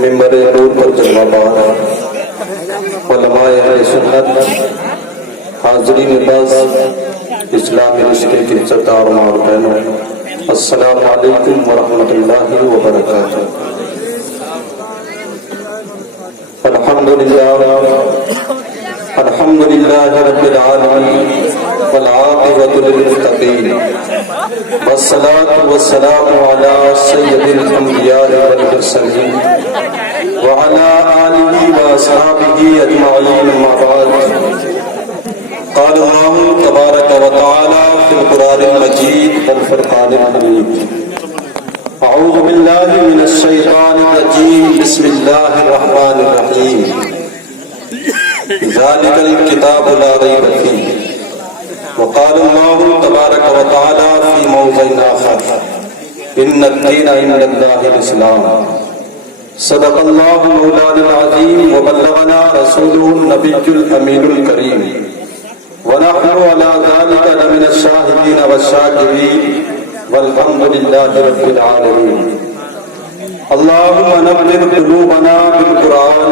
ممبر نور پر جلوہ بار علماء اہل سنت، حاضرین بس، اسلامی رشتے کی عزت اور بہنوں، السلام علیکم ورحمۃ اللہ وبرکاتہ۔ الحمد للہ رب العالمین والعاقبۃ للمتقین والصلاۃ والسلام علی سید الانبیاء والمرسلین وعلى آلہ واصحابہ اجمعین، اما بعد۔ قال اللہ تبارک و تعالی فی القرآن المجید والفرقان الحمید، اعوذ باللہ من الشیطان الرجیم، بسم اللہ الرحمن الرحیم، ذالک الکتاب لا ریب فیہ۔ وقال اللہ تبارک و تعالی فی موضع آخر، ان الدین عند اللہ الاسلام۔ صدق اللہ مولانا العظیم وبلغنا رسوله النبی الامین الکریم، ونحن على ذلك لمن الشاہدین والشاکرین، والحمد للہ رب العالمین۔ اللہم نور قلوبنا بالقرآن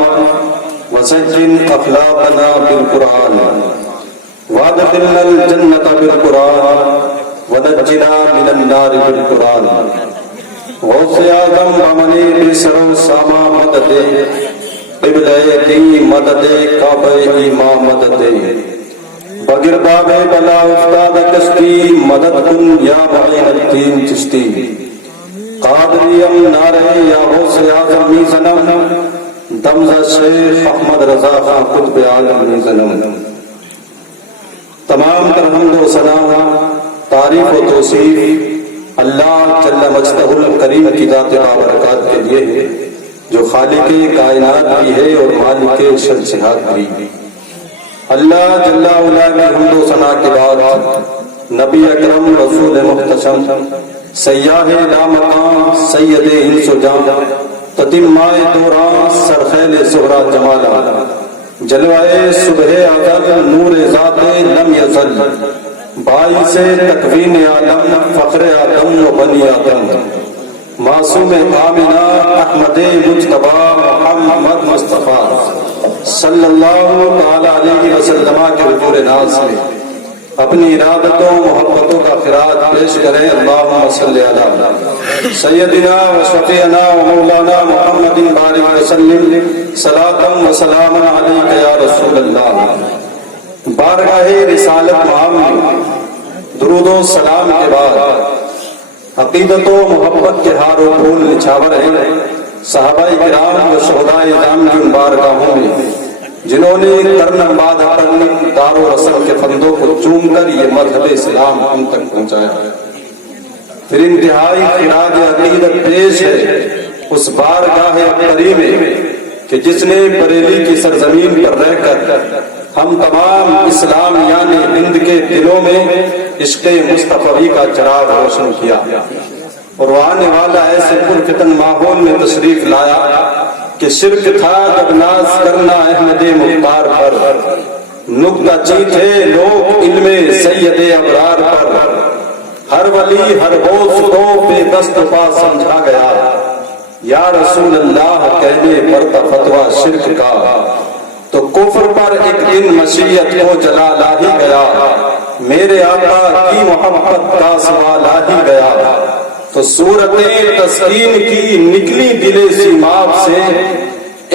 وزین اخلاقنا بالقرآن، وادخلنا الجنة بالقرآن، ونجنا من النار بالقرآن۔ غوث اعظم بمنی بسر و ساما مدد، قبلہ دی مدد، کعبہ ایمان مدد، بگر باب بلا افتاد کشتی، مدد کن یا معین الدین چشتی۔ قادریم نعرہ یا غوث اعظم میزنم، دمزہ شیخ احمد رضا خان قطب عالم میزنم۔ تمام تر حمد و ثنا، تعریف و توصیف اللہ جل مجدہ الکریم کی ذات بابرکات کے لیے ہے، جو خالق کائنات بھی ہے اور مالک شمسیات بھی۔ اللہ جل وعلا کی حمد و ثنا کے بعد نبی اکرم رسول محتشم سیاہ لامقام سید انس و جان، تتمہ دوران سرخیل زہرا جمالا، جلوہ صبح ازل نور ذات لم یزل، باعث تکوین عالم فخر آدم و بنی آدم، معصوم آمنہ احمد مجتبی محمد مصطفیٰ صلی اللہ تعالی علیہ وسلم کے حضور ناز میں اپنی ارادتوں محبتوں کا خراج پیش کریں۔ اللہم صلی علی سیدنا و شفیعنا و مولانا محمد بارک وسلم، صلاۃ و سلام علیک یا رسول اللہ۔ بارگاہ رسالت معام میں درود و سلام کے بعد عقیدت و محبت کے ہار و پھول نچھاور ہیں صحابہ کرام و شہداء اعظام کی ان بارگاہوں میں، جنہوں نے کرن باد کرن دار و رسم کے فندوں کو چوم کر یہ مذہب اسلام ہم تک پہنچایا۔ پھر انتہائی خراج عقیدت پیش ہے اس بارگاہ کریم میں کہ جس نے بریلی کی سرزمین پر رہ کر ہم تمام اسلام یعنی ہند کے دلوں میں عشق مصطفی کا چراغ روشن کیا، اور وہ آنے والا ایسے پرفتن ماحول میں تشریف لایا کہ شرک تھا جب ناز کرنا احمد مختار پر، نکتہ چی تھے لوگ علم سید ابرار پر، ہر ولی ہر غوث کو بے دست پا سمجھا گیا، یا رسول اللہ کہنے پر تھا فتویٰ شرک کا، تو کفر پر ایک دن مشیت کو جلا لا ہی گیا، میرے آقا کی محبت کا سوا لا ہی گیا، تو صورت تسکین کی نکلی دل سیماب سے،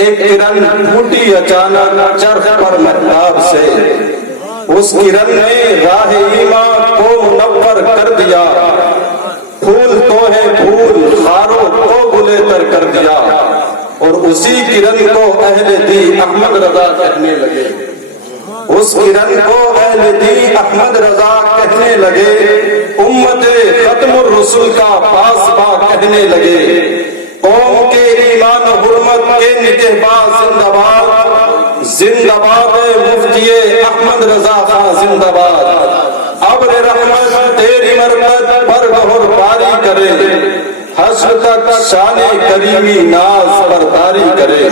ایک کرن پھوٹی اچانک چرخ پر محتاب سے، اس کرن نے راہ ایمان کو منور کر دیا، پھول تو ہے پھول خاروں کو گلے تر کر دیا، اور اسی کرن کو اہل دی احمد رضا کہنے لگے، اس کرن کو اہل دی احمد رضا کہنے لگے، امت ختم الرسل کا پاسباں کہنے لگے، قوم کے ایمان و حرمت کے نگہباں زندہ باد، زندہ باد مفتی احمد رضا خان زندہ باد، ابر رحمت تیری مرمت پر بہر باری کرے، حشر تک شان کریمی ناز برداری کرے،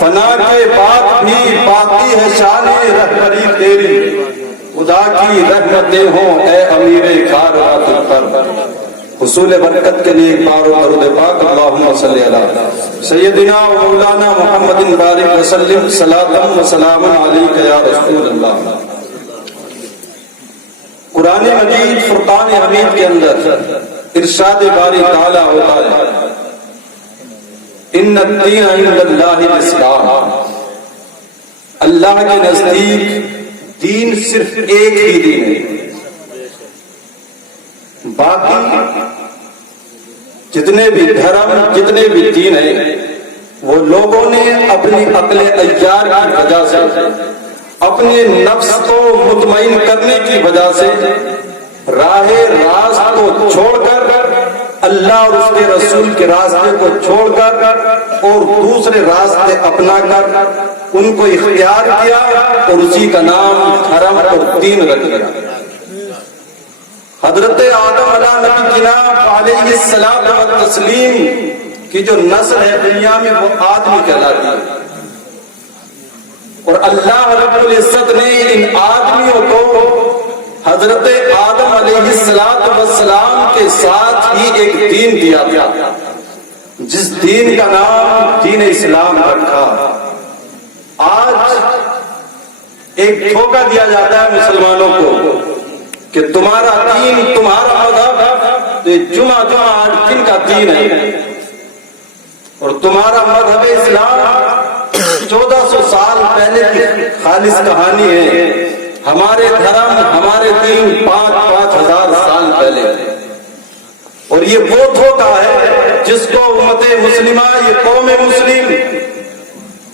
فنا کے بعد بھی باقی ہے شان رہبری تیری، خدا کی رحمتیں ہوں اے امیر کار حصول برکت کے لیے ایک بار درود پاک اللہم صلی علی سیدنا و مولانا محمد بارک وسلم صلاۃ و سلام علیک یا رسول اللہ۔ قرآن مجید فرقان حمید کے اندر ارشاد باری تعالیٰ ہوتا ہے ان الدین عند اللہ الاسلام، اللہ کے نزدیک دین صرف ایک ہی دین ہے، باقی جتنے بھی دھرم جتنے بھی دین ہیں وہ لوگوں نے اپنی عقل عیار کی وجہ سے، اپنے نفس کو مطمئن کرنے کی وجہ سے راہ راست کو چھوڑ کر، اللہ اور اس کے رسول کے راستے کو چھوڑ کر اور دوسرے راستے اپنا کر ان کو اختیار کیا اور اسی کا نام دھرم اور دین رکھ دیا۔ حضرت آدم علیہ نبی جناب علیہ السلام و تسلیم کی جو نسل ہے دنیا میں وہ آدمی کہلاتی ہے، اور اللہ رب العزت نے ان آدمیوں کو حضرت آدم علیہ السلام کے ساتھ ہی ایک دین دیا تھا، جس دین کا نام دین اسلام رکھا۔ آج ایک دھوکہ دیا جاتا ہے مسلمانوں کو کہ تمہارا دین تمہارا مذہب تو جمعہ آج کن کا دین ہے، اور تمہارا مذہب اسلام 1400 سال پہلے کی خالص کہانی ہے، ہمارے دھرم ہمارے دین 5,000 سال پہلے، اور یہ وہ دھوکہ ہے جس کو امت مسلمہ یہ قوم مسلم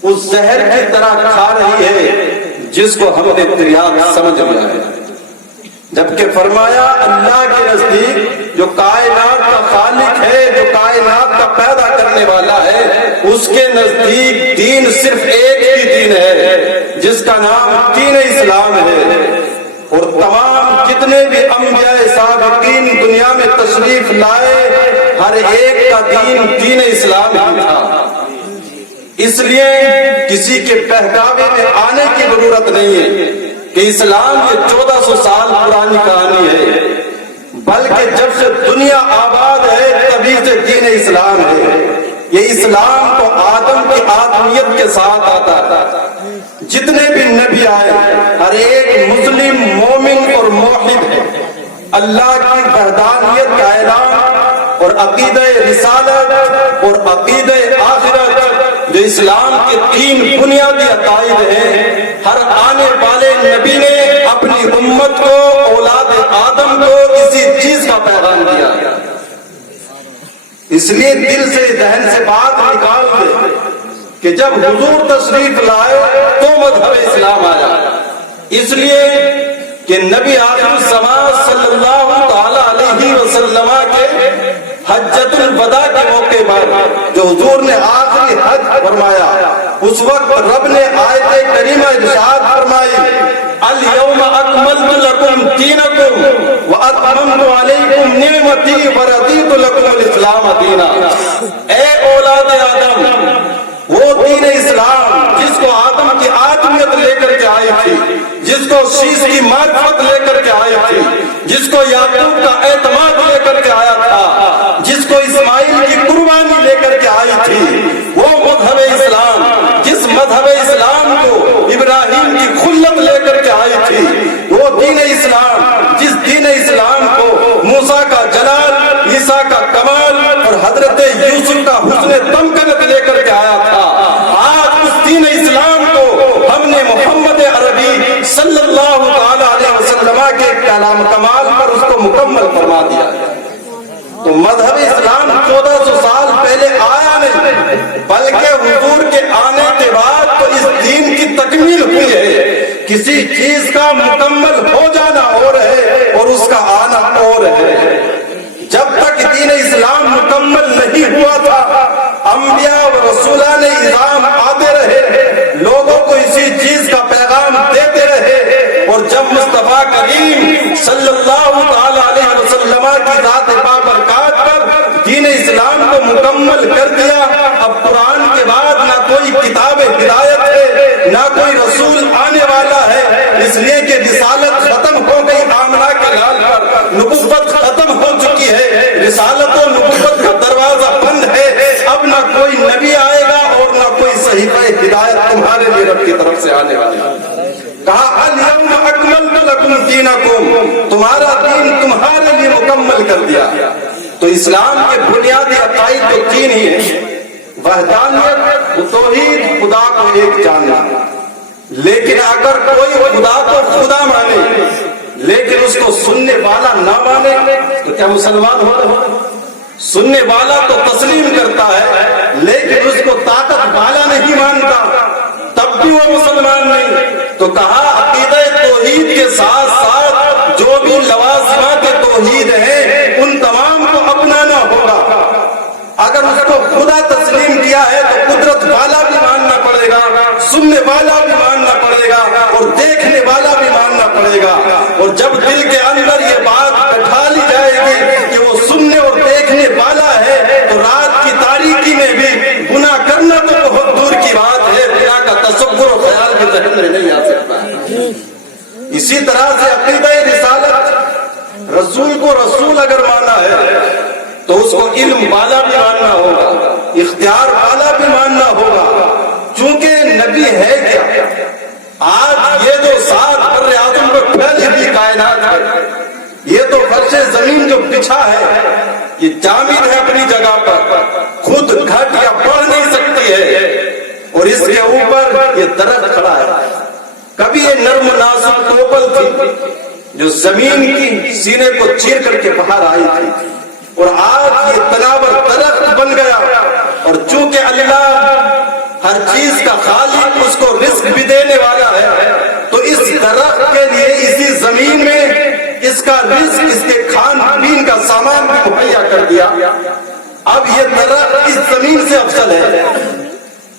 اس زہر کی طرح کھا رہی ہے جس کو ہم نے تریاق سمجھ لیا ہے، جبکہ فرمایا اللہ کے نزدیک جو کائنات کا خالق ہے، جو کائنات کا پیدا کرنے والا ہے، اس کے نزدیک دین صرف ایک ہی دین ہے جس کا نام دین اسلام ہے، اور تمام جتنے بھی انبیاء سابقین دنیا میں تشریف لائے ہر ایک کا دین دین اسلام ہی تھا۔ اس لیے کسی کے بہکاوے میں آنے کی ضرورت نہیں ہے کہ اسلام یہ 1400 سال پرانی کہانی ہے، بلکہ جب سے دنیا آباد ہے تبھی سے دین اسلام ہے۔ یہ اسلام تو آدم کی آدمیت کے ساتھ آتا تھا، جتنے بھی نبی آئے ہر ایک مسلم مومن اور موحد ہے، اللہ کی وحدانیت کا اعلان اور عقیدہ رسالت اور عقیدہ آخرت جو اسلام کے 3 بنیادی عقائد ہیں، ہر آنے والے نبی نے اپنی امت کو اولاد آدم کو اسی چیز کا پیغام دیا۔ اس لیے دل سے ذہن سے بات نکال دے کہ جب حضور تشریف لائے تو مذہب اسلام آیا، اس لیے کہ نبی آخر الزمان صلی اللہ تعالی علیہ وسلم کے حجۃ الوداع کے موقع پر جو حضور نے آخری حج فرمایا، اس وقت رب نے آیت کریمہ ارشاد فرمائی الیوم اکملت لکم دینکم واتممت علیکم نعمتی ورضیت لکم الاسلام دینا۔ اے اولاد آدم، وہ دین اسلام جس کو آدم کی آدمیت لے کر کے آئی تھی، جس کو شیش کی معرفت لے کر کے آئی تھی، جس کو یعقوب کا اعتماد لے کر کے آیا تھا، جس کو اسماعیل کی قربانی لے کر کے آئی تھی، وہ مذہب اسلام، جس مذہب اسلام کو ابراہیم کی خلت لے کر کے آئی تھی، وہ دین اسلام، جس دین اسلام کو موسیٰ کا جلال، عیسیٰ کا کمال اور حضرت یوسف کا حسن تمکنت لے کر کے آیا تھا، آج اس دین اسلام کو ہم نے محمد عربی صلی اللہ علیہ وسلم کے کلام کمال پر اس کو مکمل فرما دیا۔ تو مذہب اسلام 1400 سال پہلے آیا نہیں، بلکہ حضور کے آنے کے بعد تو اس دین کی تکمیل ہوئی ہے۔ کسی چیز کا مکمل ہو جانا اور ہے اور اس کا آنا اور ہے۔ جب تک دین اسلام مکمل نہیں ہوا تھا، انبیاء و رسولان نظام آتے رہے، لوگوں کو اسی چیز کا پیغام دیتے رہے، اور جب مصطفیٰ کریم صلی اللہ تعالی علیہ وسلم کی ذات بابرکات پر دین اسلام کو مکمل کر دیا، اب قرآن کے بعد نہ کوئی کتاب ہدایت ہے، نہ کوئی رسول آنے والا ہے، اس لیے کہ رسالت ختم ہو گئی آمنہ کے لال پر، نبوت ختم ہو چکی ہے، رسالت دینکم، تمہارا دین تمہارے لیے مکمل کر دیا۔ تو اسلام کے بنیادی عقائد تو تین ہی ہیں، وحدانیت، توحید، خدا کو ایک جاننا۔ لیکن اگر کوئی خدا کو خدا مانے لیکن اس کو سننے والا نہ مانے تو کیا مسلمان ہوگا؟ سننے والا تو تسلیم کرتا ہے لیکن اس کو طاقت والا نہیں مانتا، تب بھی وہ مسلمان نہیں۔ تو کہا عقیدہ توحید کے ساتھ ساتھ جو بھی لوازمات توحید ہیں ان تمام کو اپنانا ہوگا۔ اگر اس کو خدا تسلیم کیا ہے تو قدرت والا بھی ماننا پڑے گا، سننے والا بھی ماننا پڑے گا اور دیکھنے والا بھی ماننا پڑے گا۔ اور جب دل کے اندر یہ بات بٹھا لی جائے گی کہ وہ سننے اور دیکھنے والا ہے تو رات کی تاریکی میں بھی گناہ کرنا تو بہت دور کی بات ہے، گناہ کا تصور و خیال بھی ذہن میں نہیں آ سکتا ہے۔ اسی طرح سے عقیدہ رسالت، رسول کو رسول اگر مانا ہے تو اس کو علم والا بھی ماننا ہوگا، اختیار والا بھی ماننا ہوگا، چونکہ نبی ہے کیا؟ آج یہ جو سات بر اعظم پر پھیلی ہوئی کائنات ہے، یہ تو فرش زمین جو بچھا ہے یہ جامد ہے اپنی جگہ پر، خود گھٹ یا بڑھ نہیں سکتی ہے، اور اس کے اوپر یہ درخت کھڑا ہے۔ کبھی یہ نرم و نازک ٹوپل تھی جو زمین کی سینے کو چیر کر کے باہر آئی تھی، اور آج یہ تناور درخت بن گیا۔ اور چونکہ اللہ ہر چیز کا خالق، اس کو رزق بھی دینے والا ہے، تو اس درخت کے لیے اسی زمین میں اس کا رزق، اس کے کھان پین کا سامان بھی مہیا کر دیا۔ اب یہ درخت اس زمین سے افضل ہے،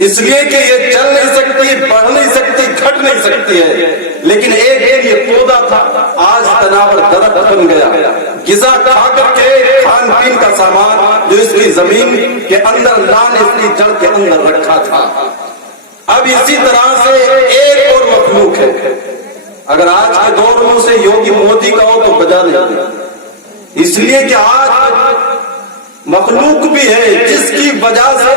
اس لیے کہ یہ چل نہیں سکتی، بڑھ نہیں سکتی، گھٹ نہیں سکتی ہے، لیکن ایک دن یہ پودا تھا، آج تناور درخت بن گیا، غذا کھا کر کے کھان پین کا سامان جو اس کی زمین کے اندر اللہ نے اس کی جڑ کے اندر رکھا تھا۔ اب اسی طرح سے ایک اور مخلوق ہے، اگر آج کے دور میں اسے یوگی مودی کا ہو تو بجا نہیں، اس لیے کہ آج مخلوق بھی ہے جس کی وجہ سے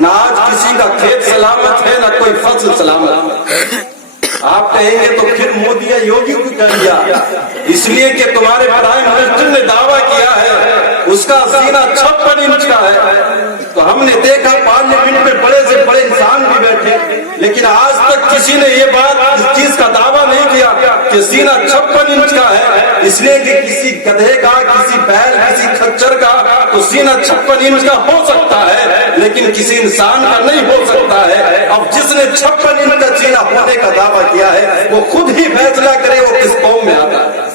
نہ آج کسی کا کھیت سلامت ہے نہ کوئی فصل سلامت ہے۔ آپ کہیں گے تو پھر مودی یا یوگی کو کہہ دیا، اس لیے کہ تمہارے پرائم منسٹر نے دعویٰ کیا ہے اس کا سینہ 56 انچ کا ہے، تو ہم نے دیکھا پارلیمنٹ میں بڑے سے بڑے انسان بھی بیٹھے، لیکن آج تک کسی نے یہ بات اس چیز کا دعویٰ نہیں کیا کہ سینہ 56 انچ کا ہے، اس لیے کہ کسی گدھے کا، کسی بیل، کسی کھچر کا تو سینہ 56 انچ کا ہو سکتا ہے، لیکن کسی انسان کا نہیں ہو سکتا ہے۔ اب جس نے 56 انچ کا سینہ ہونے کا دعویٰ کیا ہے وہ خود ہی فیصلہ کرے وہ کس قوم میں آتا ہے۔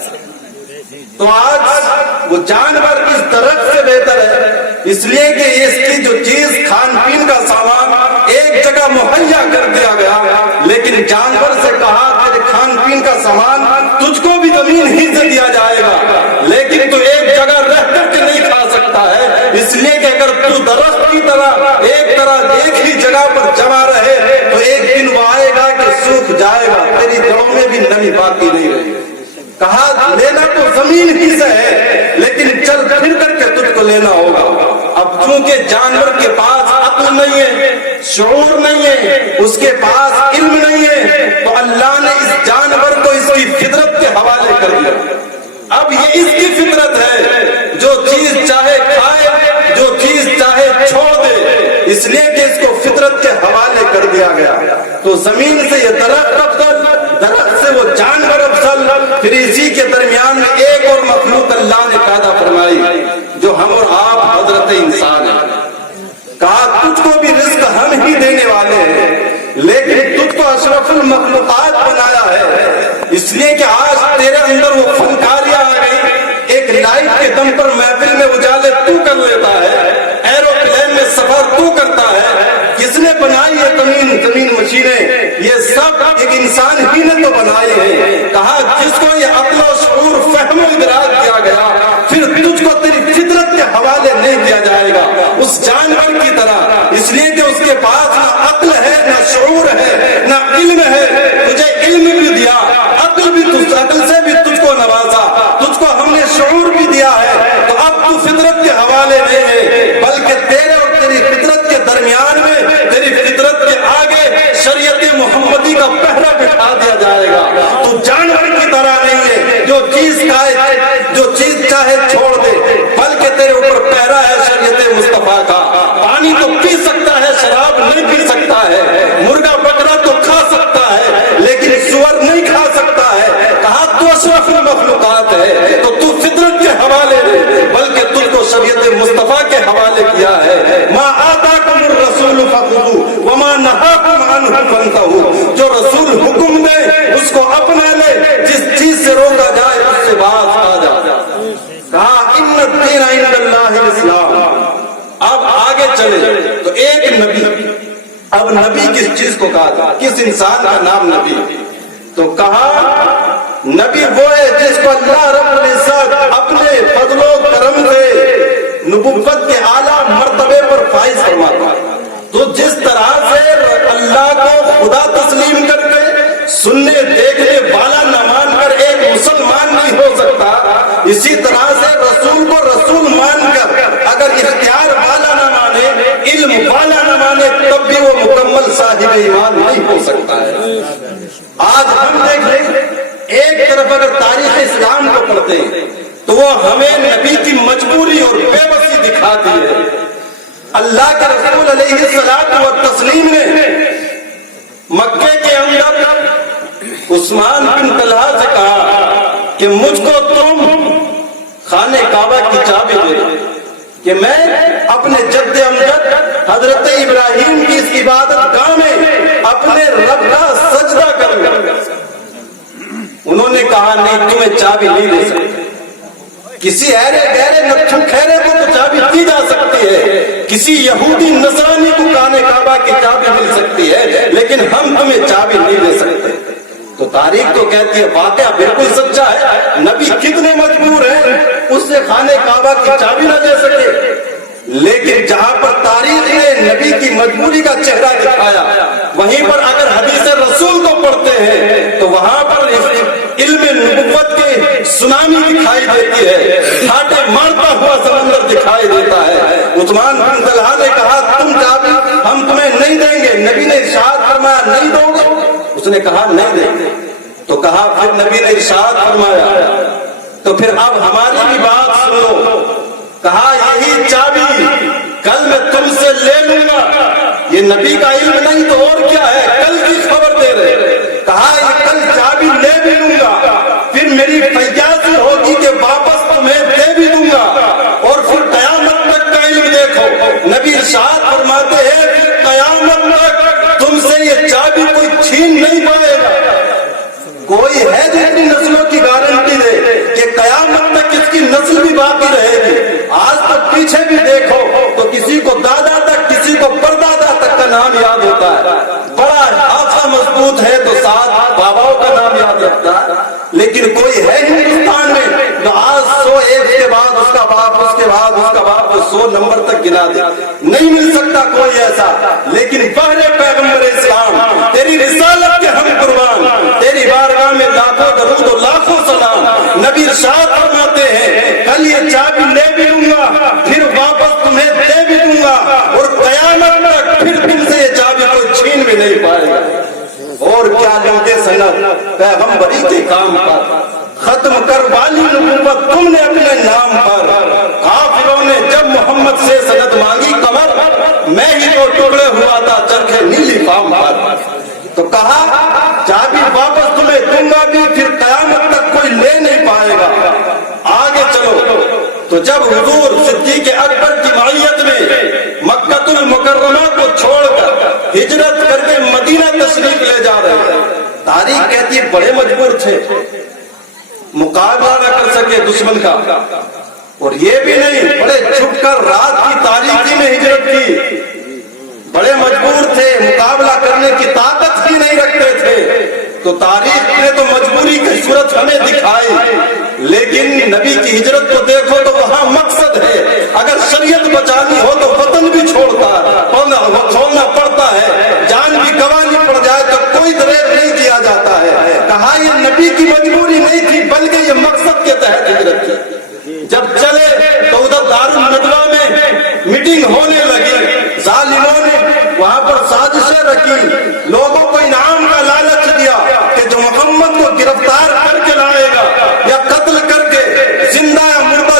تو آج وہ جانور اس درخت سے بہتر ہے، اس لیے کہ اس کی جو چیز کھان پین کا سامان ایک جگہ مہیا کر دیا گیا، لیکن جانور سے کہا کہ کھان پین کا سامان تجھ کو بھی زمین ہی سے دیا جائے گا، لیکن تو ایک جگہ رہ کر کے نہیں کھا سکتا ہے، اس لیے کہ اگر تو درخت کی طرح ایک ہی جگہ پر جمع رہے تو ایک دن وہ آئے گا کہ سوکھ جائے گا، تیری جڑوں میں بھی نمی باقی نہیں رہے۔ کہا لینا تو زمین ہی سے ہے لیکن چل پھر کر کے تجھ کو لینا ہوگا۔ اب چونکہ جانور کے پاس عقل نہیں ہے، شعور نہیں ہے، اس کے پاس علم نہیں ہے، تو اللہ نے اس جانور کو اس کی فطرت کے حوالے کر دیا۔ اب یہ اس کی فطرت ہے، جو چیز چاہے کھائے، جو چیز چاہے چھوڑ دے، اس لیے کہ اس کو فطرت کے حوالے کر دیا گیا۔ تو زمین سے یہ درخت افضل، درخت سے وہ جانور افضل، پھر اسی کے درمیان میں ایک اور مخلوق اللہ نے پیدا فرمائی جو ہم اور آپ حضرت انسان ہیں۔ کہا تجھ کو بھی رزق ہم ہی دینے والے ہیں، لیکن تجھ کو اشرف المخلوقات بنایا ہے، اس لیے کہ آج تیرے اندر وہ فنکاریاں آ گئی، ایک لائٹ کے دم پر محفل میں اجالے تو کر لیتا ہے، ایروپلین میں سفر تو کرتا ہے۔ کس نے بنائی ہے زمین مشینیں؟ یہ سب ایک انسان ہی نے تو بنائی ہے۔ کہا جس کو یہ عقل و شعور، فہم و ادراک دیا گیا، پھر تجھ کو تیری فطرت کے حوالے نہیں کیا جائے گا اس جانور کی طرح، اس لیے کہ اس کے پاس نہ عقل ہے، نہ شعور ہے، نہ علم ہے۔ تجھے علم بھی دیا، عقل سے بھی تجھ کو نوازا، تجھ کو ہم نے شعور بھی دیا ہے، تو اب تو فطرت کے حوالے نہیں ہے، بلکہ تیرے اور تیری فطرت کے درمیان میں، تیری فطرت کے آگے شریعت محمدی کا پہرا بٹھا دیا جائے گا۔ تو جانور کی طرح نہیں ہے، ہے چھوڑ دے، بلکہ تیرے اوپر پہرا ہے شریعت مصطفیٰ کا۔ پانی تو پی سکتا ہے، شراب نہیں پی سکتا ہے، مرغا بکرا تو کھا سکتا ہے لیکن سور نہیں کھا سکتا ہے۔ کہا تو اشرف المخلوقات ہے تو تو فطرت کے حوالے دے، بلکہ تجھ کو شریعت مصطفیٰ کے حوالے کیا ہے۔ ما آتاکم الرسول فخذوہ وما نہاکم عنہ فانتہوا، جو رسول حکم دے اس کو اپنا لے، جس چیز سے روکا جائے اس سے باز آ جا۔ کہا ان الدین عند اللہ الاسلام۔ اب آگے چلے تو ایک نبی، اب نبی کس چیز کو کہا تھا، کس انسان کا نام نبی؟ تو کہا نبی وہ ہے جس کو اللہ رب العزت اپنے فضل و کرم سے نبوت کے اعلیٰ مرتبے پر فائز فرماتا ہے۔ تو جس طرح سے اللہ کو خدا تسلیم کر کے سننے دیکھنے والا نہ مان کر ایک مسلمان نہیں ہو سکتا، اسی طرح سے رسول کو رسول مان کر اگر اختیار والا نہ مانے، علم والا نہ مانے، تب بھی وہ مکمل صاحب ایمان نہیں ہو سکتا ہے۔ آج ہم دیکھیں ایک طرف اگر تاریخ اسلام کو پڑھتے ہیں تو وہ ہمیں نبی کی مجبوری اور بے بسی دکھاتی ہے۔ اللہ کے رسول علیہ الصلوۃ والتسلیم نے مکے کے اندر عثمان بن طلحہ سے کہا کہ مجھ کو تم خانہ کعبہ کی چابی دے دو کہ میں اپنے جد امجد حضرت ابراہیم کی اس عبادت گاہ میں اپنے رب کا سجدہ کروں۔ انہوں نے کہا نہیں، تمہیں چابی نہیں دے سکتے۔ کسی ایرے گہرے نتھو خیرے کو تو چابی دی جا سکتی ہے، کسی یہودی نصرانی کو خانہ کعبہ کی چابی مل سکتی ہے، لیکن ہم تمہیں چابی نہیں دے سکتے۔ تو تاریخ تو کہتی ہے، واقعہ بالکل سچا ہے، نبی کتنے مجبور ہیں اس سے خانہ کعبہ کی چابی نہ دے سکے، لیکن جہاں پر تاریخ نے نبی کی مجبوری کا چہرہ دکھایا، وہیں پر اگر حدیث رسول کو پڑھتے ہیں تو وہاں پر علم نبوت کے سنامی دکھائی دیتی ہے، گھاٹے مارتا ہوا سمندر دکھائی دیتا ہے۔ عثمان بن طلحہ نے کہا تم چابی ہم تمہیں نہیں دیں گے، نبی نے ارشاد فرمایا نہیں دو گے؟ اس نے کہا نہیں دیں گے۔ تو کہا پھر نبی نے ارشاد فرمایا تو پھر اب ہماری بھی بات سن لو۔ کہا یہی چابی کل میں تم سے لے لوں گا، یہ نبی کا علم نہیں تو اور کیا ہے، کل کی خبر دے رہے۔ کہا یہ کل چابی لے بھی لوں گا، پھر میری فیاضی ہوگی کہ واپس تمہیں دے بھی دوں گا، اور پھر قیامت تک کا علم دیکھو۔ نبی ارشاد فرماتے ہیں پھر قیامت تک تم سے یہ چابی کوئی چھین نہیں پائے گا۔ کوئی ہے جو اپنی نسلوں کی گارنٹی دے کہ قیامت تک اس کی نسل بھی باقی رہے گی؟ آج تک پیچھے بھی دیکھو تو کسی کو دادا تک، کسی کو پردادا تک کا نام یاد ہوتا ہے، بڑا حافظہ مضبوط ہے تو ساتھ باباؤں کا نام یاد رکھتا ہے، لیکن کوئی ہے ہندوستان میں تو آج 101 کے بعد اس کا باپ، اس کے بعد اس کا باپ، 100 نمبر تک گنا دے، نہیں مل سکتا کوئی ایسا۔ لیکن بہرے پیغمبر اسلام تیری رسالت کے ہم قربان، تیری بارگاہ میں لاکھوں درود و لاکھوں سلام۔ نبی ارشاد فرماتے ہیں کل یہ چابی لے بھی لوں گا، پھر واپس تمہیں دے بھی دوں گا، اور قیامت تک پھر تم سے یہ چابی کوئی چھین بھی نہیں پائے گا۔ اور کیا لوگے سند پیغمبری کے کام پر ختم کر والی نبوت تم نے اپنے نام پر۔ کافروں نے جب محمد سے سند مانگی کمر، میں ہی تو ٹکڑے ہوا تھا چرخے نیلی فام پر۔ تو کہا چابی واپس تمہیں دوں گا بھی، پھر قیامت تک کوئی لے نہیں پائے گا۔ آگے چلو تو جب حضور صدیق اکبر کی معیت میں مکہ المکرمہ کو چھوڑ کر ہجرت کر کے مدینہ تشریف لے جا رہے ہیں، تاریخ کہتی ہے بڑے مجبور تھے، مقابلہ نہ کر سکے دشمن کا، اور یہ بھی نہیں بڑے چھپ کر رات کی تاریکی میں ہجرت کی، بڑے مجبور تھے، مقابلہ کرنے کی طاقت ہی نہیں رکھتے تھے۔ تو تاریخ نے تو مجبوری کی صورت ہمیں دکھائی، لیکن نبی کی ہجرت کو دیکھو تو وہاں مقصد ہے۔ اگر شریعت بچانی ہو تو وطن بھی چھوڑنا پڑتا ہے، جان بھی گنوانی پڑ جائے تو کوئی دریغ نہیں کیا جاتا ہے۔ کہا یہ نبی کی مجبوری نہیں تھی بلکہ یہ مقصد کے تحت ہجرت تھی۔ جب چلے تو ادھر دارالندوا میں میٹنگ ہونے لگی، ظالموں نے وہاں پر سازشیں رکھی، لوگوں کو انعام کا لالچ دیا کہ جو محمد کو گرفتار کر کے لائے گا یا قتل کر کے زندہ یا مردہ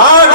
8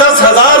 10,000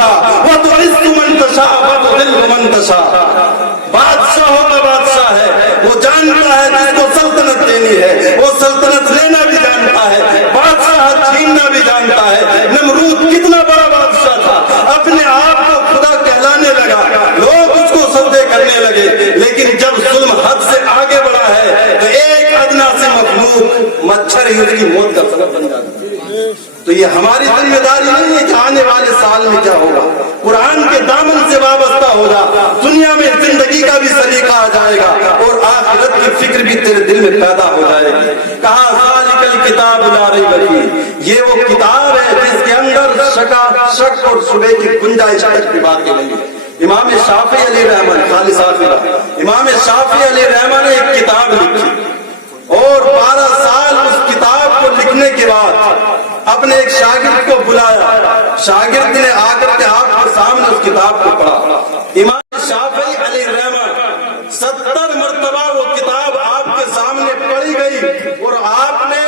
تشاء وتعز من تشاء وتذل من تشاء. بادشاہوں کا بادشاہ ہے، وہ جانتا ہے جس کو سلطنت دینی ہے، وہ سلطنت لینا بھی جانتا ہے، بادشاہ چھیننا بھی جانتا ہے. نمرود کتنا بڑا بادشاہ تھا، اپنے آپ کو خدا کہلانے لگا، لوگ اس کو سجدے کرنے لگے، لیکن جب ظلم حد سے آگے بڑھا ہے تو ایک ادنا سے مخلوق مچھر ہی اس کی موت کا سبب بن جاتا ہے. تو یہ ہماری ذمہ داری نہیں ہے کہ آنے والے سال میں کیا ہوگا. قرآن کے دامن سے وابستہ ہو جا، دنیا میں زندگی کا بھی سلیقہ آ جائے گا اور آخرت کی فکر بھی تیرے دل میں پیدا ہو جائے گی. کہا ذالک الکتاب لا ریب فیہ، یہ وہ کتاب ہے جس کے اندر شک اور شبہ کی گنجائش تک کی بات نہیں ہے. امام شافعی علیہ رحمہ، خالص آخرہ، امام شافعی علیہ رحمہ نے ایک کتاب لکھی اور 12 سال اس کتاب کو لکھنے کے بعد اپنے ایک شاگرد کو بلایا. شاگرد نے آ کر کے آپ کے سامنے اس کتاب کو پڑھا. امام شافعی علیہ رحمہ 70 مرتبہ وہ کتاب آپ کے سامنے پڑھی گئی اور آپ نے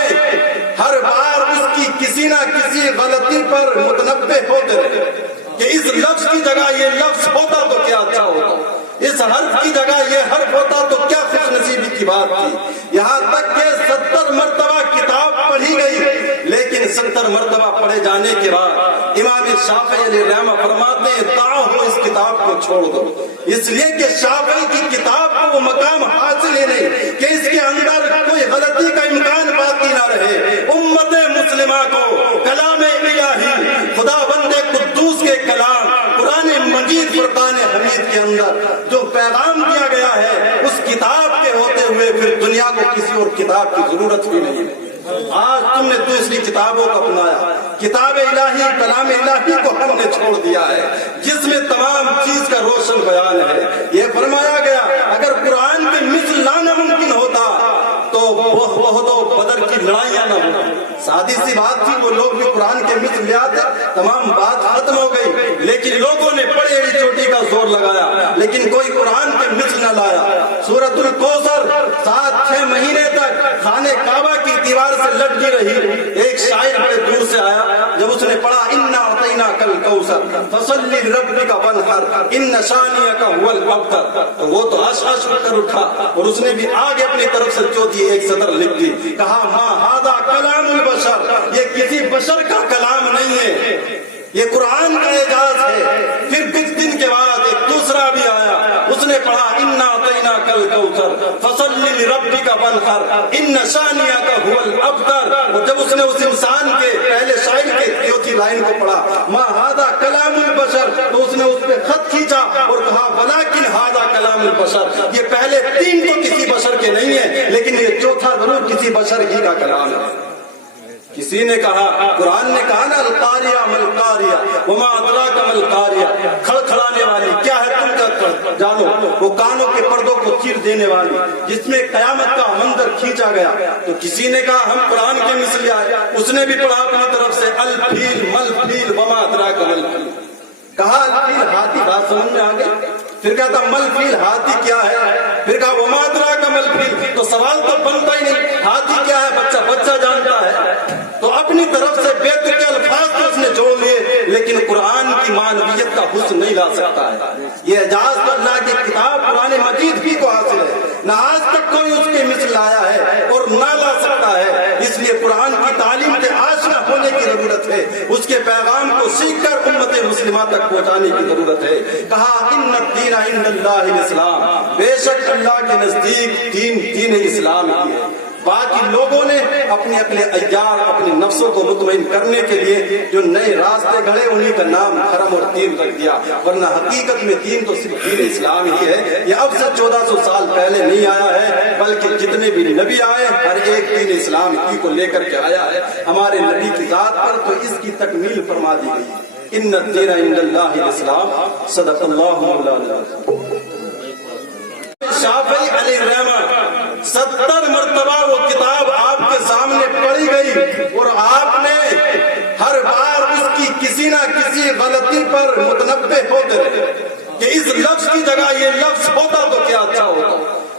ہر بار اس کی کسی نہ کسی غلطی پر متنبہ ہوتے رہے کہ اس لفظ کی جگہ یہ لفظ ہوتا تو کیا اچھا ہوتا، اس حرف کی جگہ یہ حرف ہوتا تو کیا خوش نصیبی کی بات تھی. یہاں تک کہ 70 مرتبہ کتاب پڑھی گئی، لیکن 70 مرتبہ پڑھے جانے کے بعد امام شافعی علیہ رحمہ فرماتے ہیں دعو ہو اس کتاب کو چھوڑ دو، اس لیے کہ شافعی کی کتاب کو وہ مقام حاصل ہی نہیں کہ اس کے اندر کوئی غلطی کا امکان باقی نہ رہے. امت مسلمہ کو کلام الہی، خدا بند قدوس کے کلام قرآن مجید فرقان حمید کے اندر جو پیغام دیا گیا ہے اس کتاب کے ہوتے ہوئے پھر دنیا کو کسی اور کتاب کی ضرورت بھی نہیں ہے. آج تم نے دوسری کتابوں کو اپنایا، کتاب الہی کلام الہی کو ہم نے چھوڑ دیا ہے جس میں تمام چیز کا روشن بیان ہے. یہ فرمایا گیا اگر قرآن کے مثل لانا ممکن ہوتا تو وہ تو بدر کی لڑائیاں نہ ہوتی. سادی سی بات تھی، وہ لوگ بھی قرآن کے مثل لے آتے، تمام بات ختم ہو گئی. لیکن لوگوں نے بڑی بڑی چوٹی کا زور لگایا لیکن کوئی قرآن کے مثل نہ لایا. سورۃ الکوثر 7-6 مہینے تک خانے کعبہ کی دیوار سے لٹکی رہی. ایک شاعر بڑے دور سے آیا، جب اس نے پڑھا انا اعطیناک الکوثر فصلی لربک وانحر ان شانئک هو الابتر، تو وہ تو عش کر اٹھا اور اس نے بھی آگے اپنی طرف سے چوتھی ایک سطر لکھ دی. کہا ما ھذا کلام البشر، یہ کسی بشر کا کلام نہیں ہے، یہ قرآن کا اعجاز ہے. پھر کچھ دن کے بعد ایک دوسرا بھی آیا، اس نے پڑھا انا اعطیناک الکوثر فصلی لربک وانحر ان شانئک هو الابتر. اور جب اس نے اس انسان کے پہلے شاعر کے چوتھی لائن کو پڑھا ما ھذا کلام البشر، تو اس نے اس پہ خط کھینچا اور کہا ولکن ھذا کلام البشر، یہ پہلے 3 تو کسی بشر کے نہیں ہیں لیکن یہ چوتھا ضرور کسی بشر ہی کا کلام ہے. کسی نے کہا، قرآن نے کہا نا القاریہ ملقاریہ وما ادراک ملقاریہ، کھڑکھڑانے والی کیا ہے تم کا جانو، وہ کانوں کے پردوں کو چیر دینے والی جس میں قیامت کا منظر کھینچا گیا. تو کسی نے کہا ہم قرآن کے مثل آئے، اس نے بھی پڑھا اپنی طرف سے الفیل ملفیل وما ادراک ملفیل. کہا الفیل ہاتھی، بات سمجھ میں آ گئی. پھر کہتا ملفیل ہاتھی کیا ہے، پھر کہا وما ادراک ملفیل. تو سوال تو بنتا ہی نہیں، ہاتھی کیا ہے بچہ جانتا ہے. تو اپنی طرف سے بے تک الفاظ تو اس نے جوڑ لیے لیکن قرآن کی معنویت کا حسن نہیں لا سکتا ہے. یہ اعجاز تو اللہ کی کتاب قرآن مجید ہی کو حاصل ہے، نہ آج تک کوئی اس کے مثل لایا ہے اور نہ لا سکتا ہے. اس لیے قرآن کی تعلیم سے آشنا ہونے کی ضرورت ہے، اس کے پیغام کو سیکھ کر امت مسلمہ تک پہنچانے کی ضرورت ہے. کہا ان الدین عند اللہ الاسلام، بے شک اللہ کے نزدیک دین اسلام ہی ہے. باقی لوگوں نے اپنے عیار اپنے نفسوں کو مطمئن کرنے کے لیے جو نئے راستے گھڑے انہیں کا نام حرم اور دین رکھ دیا، ورنہ حقیقت میں دین تو صرف دین اسلام ہی ہے. یہ اب سے 1400 سال پہلے نہیں آیا ہے بلکہ جتنے بھی نبی آئے ہر ایک دین اسلام ہی کو لے کر کے آیا ہے. ہمارے نبی کی ذات پر تو اس کی تکمیل فرما دی گئی. ان الدین عند اللہ الاسلام. صدق اللہ مولانا. شافعی علیہ رحمہ 70 مرتبہ وہ کتاب آپ کے سامنے پڑھی گئی اور آپ نے ہر بار اس کی کسی نہ کسی غلطی پر متنبہ ہوتے رہے کہ اس لفظ کی جگہ یہ لفظ ہوتا تو کیا اچھا ہوتا،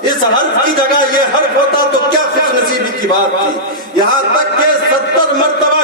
اس حرف کی جگہ یہ حرف ہوتا تو کیا خوش نصیبی کی بات تھی. یہاں تک کہ 70 مرتبہ